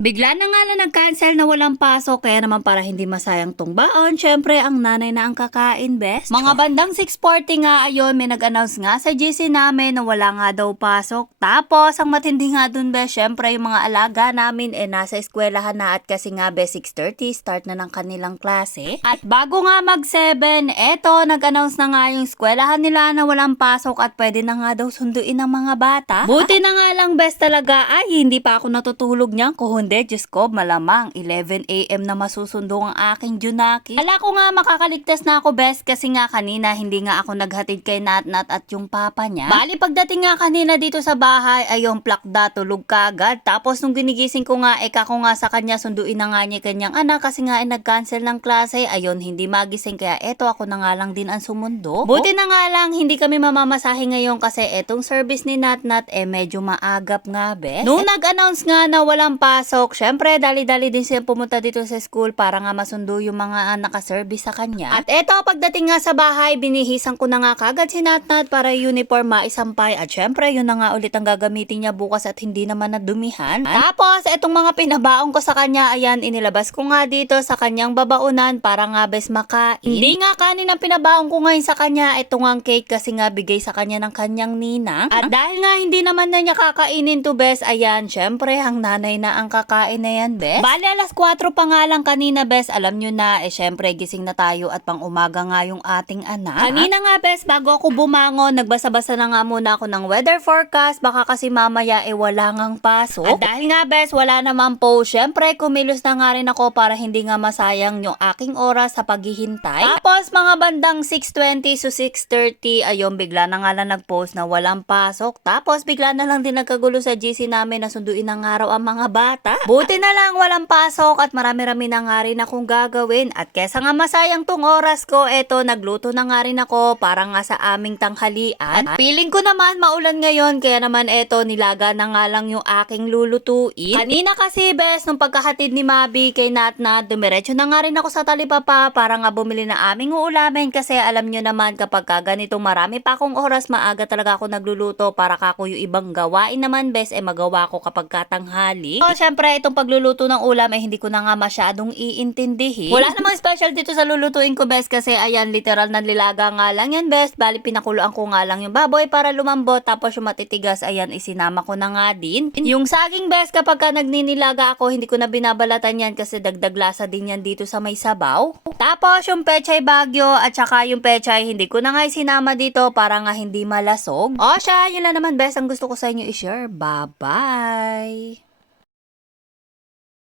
Bigla na nga lang nag-cancel na walang pasok kaya naman para hindi masayang tong baon, syempre ang nanay na ang kakain, best. Mga bandang 6:40 nga ayon, may nag-announce nga sa GC namin na wala nga daw pasok. Tapos ang matindi nga dun, best, syempre yung mga alaga namin nasa eskwelahan na at kasi nga best 6:30 start na ng kanilang klase. At bago nga mag 7, eto nag-announce na nga yung eskwelahan nila na walang pasok at pwede na nga daw sunduin ng mga bata. Buti na nga lang, best, talaga ay hindi pa ako natutulog niyan kundi Diyos ko, malamang 11 AM na masusundo ang aking Junaki. Ala ko nga makakaligtas na ako, best, kasi nga kanina hindi nga ako naghatid kay Natnat at yung papa niya. Bali pagdating nga kanina dito sa bahay ay yung plakda tulog kagad. Tapos nung ginigising ko nga kako nga sa kanya sunduin na nga niya kanyang anak kasi nga nag-cancel ng klase. Ayun, hindi magising kaya eto ako na nga lang din ang sumundo. Buti na nga lang hindi kami mamamasahe ngayon kasi etong service ni Natnat medyo maagap nga, best. Nung nag-announce nga na walang pasok, syempre, dali-dali din siya pumunta dito sa school para nga masundo yung mga nakaservice sa kanya. At eto, pagdating nga sa bahay, binihisan ko na nga kagad si Natnat para uniform maisampay. At syempre, yun na nga ulit ang gagamitin niya bukas at hindi naman nadumihan. Tapos, etong mga pinabaon ko sa kanya, ayan, inilabas ko nga dito sa kanyang babaunan para nga bes makain. Hindi nga kanin ang pinabaon ko ngayon sa kanya, ito nga ang cake kasi nga bigay sa kanya ng kanyang ninang. At dahil nga hindi naman na niya kakainin to, bes, ayan, syempre, ang nanay na ang kakain na yan, bes. Bale, alas 4 pa nga lang kanina, bes. Alam nyo na, syempre, gising na tayo at pang umaga nga yung ating anak. Kanina nga, bes, bago ako bumangon, nagbasa-basa na nga muna ako ng weather forecast. Baka kasi mamaya, wala ngang pasok. At dahil nga, bes, wala naman po, syempre, kumilos na nga rin ako para hindi nga masayang yung aking oras sa paghihintay. Tapos, mga bandang 6:20 to 6:30, ayun, bigla na nga lang nag-post na walang pasok. Tapos, bigla na lang din nagkagulo sa GC namin na sunduin ng araw ang mga bata. Buti na lang walang pasok at marami-rami na nga rin akong gagawin. At kesa nga masayang tong oras ko, eto nagluto na nga rin ako para nga sa aming tanghalian. At feeling ko naman maulan ngayon kaya naman eto nilaga na nga lang yung aking lulutuin. Kanina kasi, bes, nung pagkahatid ni Mabi kay Natnat, dumiretso na nga rin ako sa talipapa para nga bumili na aming uulamin kasi alam nyo naman kapag ganito marami pa akong oras, maaga talaga ako nagluluto para kako yung ibang gawain naman, bes, magawa ko kapag katanghali. So, syempre, itong pagluluto ng ulam hindi ko na nga masyadong iintindihin. Wala namang special dito sa lulutuin ko, bes, kasi ayan, literal na nilaga nga lang yan, bes. Bali, pinakuluan ko nga lang yung baboy para lumambot, tapos yung matitigas, ayan, isinama ko na nga din. Yung saging, bes, kapag nagninilaga ako, hindi ko na binabalatan yan kasi dagdag lasa din yan dito sa may sabaw. Tapos, yung pechay bagyo at saka yung pechay, hindi ko na nga isinama dito para nga hindi malasog. O siya, yun lang naman, bes, ang gusto ko sa inyo i-share. Bye-bye!